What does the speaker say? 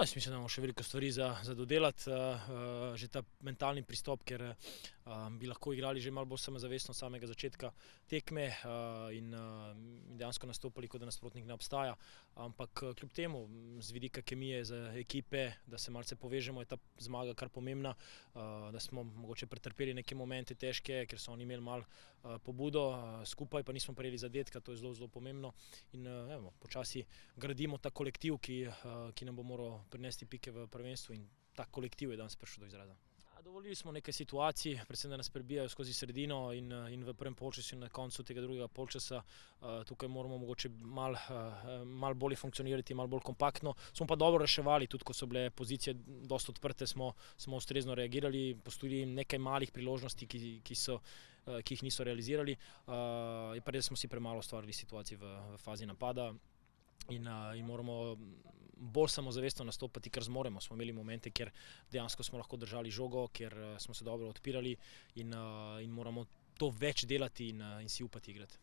Jaz mislim, da imamo še veliko stvari za dodelati, že ta mentalni pristop, ker bi lahko igrali že malo bolj samozavestno od samega začetka tekme in dejansko nastopali, kot da nasprotnik ne obstaja. Ampak kljub temu, z vidika kemije za ekipe, da se malce povežemo, je ta zmaga kar pomembna, da smo mogoče pretrpeli neke momente težke, ker so oni imeli malo pobudo, skupaj pa nismo prejeli zadetka, to je zelo, zelo pomembno. In počasi gradimo ta kolektiv, ki nam bo moral prinesti pike v prvenstvu, in ta kolektiv je danes prišel do izraza. Dovolili smo nekaj situacij, predvsem da nas prebijajo skozi sredino in v prvem polčasu in na koncu tega drugega polčasa. Tukaj moramo mogoče malo bolje funkcionirati, malo bolj kompaktno. Smo pa dobro reševali, tudi ko so bile pozicije dosti odprte, smo ustrezno reagirali, pustili nekaj malih priložnosti, ki jih niso realizirali. Je pa res, da smo si premalo ustvarili situacij v fazi napada. In moramo bolj samozavestno nastopati, kar zmoremo. Smo imeli momente, kjer dejansko smo lahko držali žogo, kjer smo se dobro odpirali in moramo to več delati in si upati igrati.